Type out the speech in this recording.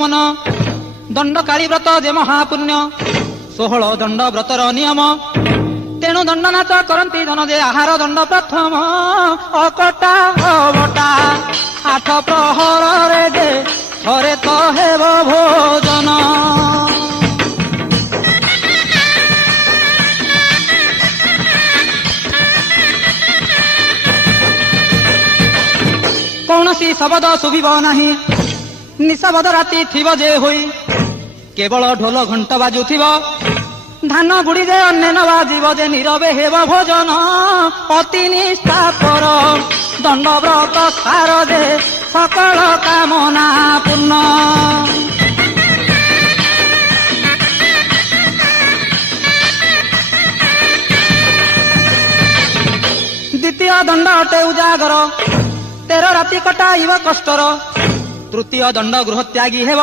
मन दंड काली व्रत जे महापुण्य 16 दंड व्रतर नियम तेणु दंड नाच करती जन जे आहार दंड प्रथम अकटा अबटा 8 प्रहर रे जे थरे तो हेब भोजन। कौनसी शब्द शुभिब नाही निशब्द राति थिब जे होई केवल ढोल घंट बाजुथिब धान गुड़ी जे अन्य न बाजिब जे नीरवे हेब भोजन अति निष्ठापर दंड व्रत सार जे सकल कामना पूर्ण। द्वितीय दंड अटे उजागर 13 राति कटाइब कष्टर। तृतीय दंड गृह त्यागी हेब।